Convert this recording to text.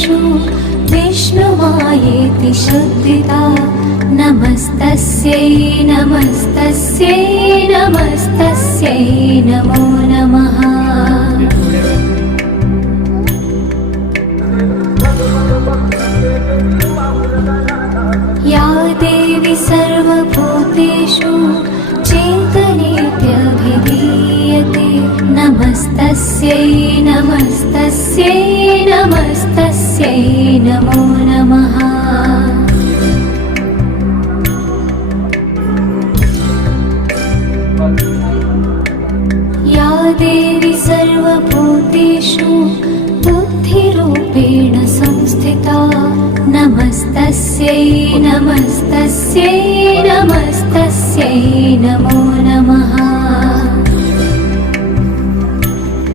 भूतेषु विष्णुमायेति शुद्धिता नमस्तस्यै नमस्तस्यै नमस्तस्यै नमो नमः। या देवी सर्वभूतेषु चेतनेत्यभिधीयते नमस्तस्यै नमस्तस्यै नमस्तस्यै नमो नमः। या देवी सर्वभूतेषु बुद्धिरूपेण संस्थिता नमस्तस्यै नमस्तस्यै नमस्तस्यै नमो